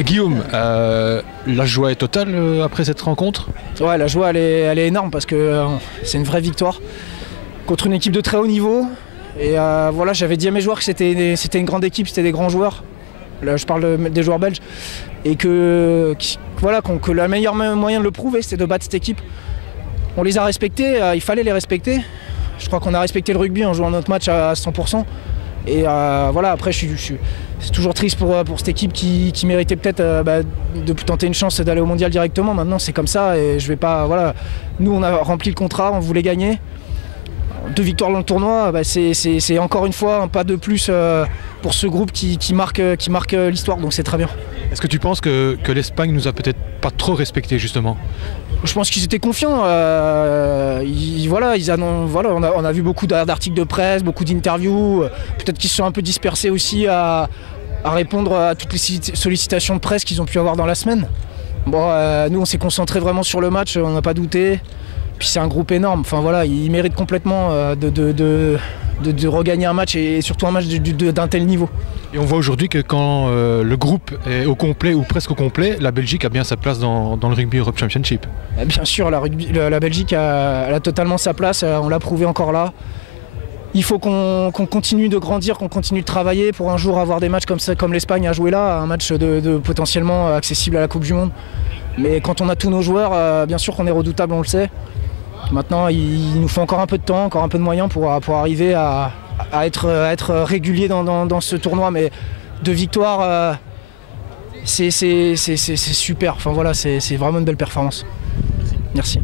Guillaume, la joie est totale après cette rencontre? Ouais, la joie elle est énorme parce que c'est une vraie victoire contre une équipe de très haut niveau. Et voilà, j'avais dit à mes joueurs que c'était une grande équipe, c'était des grands joueurs. Là, je parle des joueurs belges. Et que le meilleur moyen de le prouver, c'était de battre cette équipe. On les a respectés, il fallait les respecter. Je crois qu'on a respecté le rugby en jouant notre match à 100%. Et voilà, après, c'est toujours triste pour cette équipe qui méritait peut-être de tenter une chance d'aller au mondial directement. Maintenant, c'est comme ça et je vais pas. Voilà. Nous, on a rempli le contrat, on voulait gagner. 2 victoires dans le tournoi, c'est encore une fois un pas de plus pour ce groupe qui marque l'histoire, donc c'est très bien. Est-ce que tu penses que l'Espagne nous a peut-être pas trop respecté justement? Je pense qu'ils étaient confiants. On a vu beaucoup d'articles de presse, beaucoup d'interviews. Peut-être qu'ils se sont un peu dispersés aussi à répondre à toutes les sollicitations de presse qu'ils ont pu avoir dans la semaine. Bon, nous, on s'est concentré vraiment sur le match, on n'a pas douté. Puis c'est un groupe énorme. Enfin voilà, ils méritent complètement de regagner un match et surtout un match d'un tel niveau. Et on voit aujourd'hui que quand le groupe est au complet ou presque au complet, la Belgique a bien sa place dans le Rugby Europe Championship. Bien sûr, la Belgique elle a totalement sa place, on l'a prouvé encore là. Il faut qu'on continue de grandir, qu'on continue de travailler pour un jour avoir des matchs comme l'Espagne a joué là, un match potentiellement accessible à la Coupe du Monde. Mais quand on a tous nos joueurs, bien sûr qu'on est redoutable, on le sait. Maintenant, il nous faut encore un peu de temps, encore un peu de moyens pour arriver à être régulier dans ce tournoi. Mais 2 victoires, c'est super. Enfin voilà, c'est vraiment une belle performance. Merci.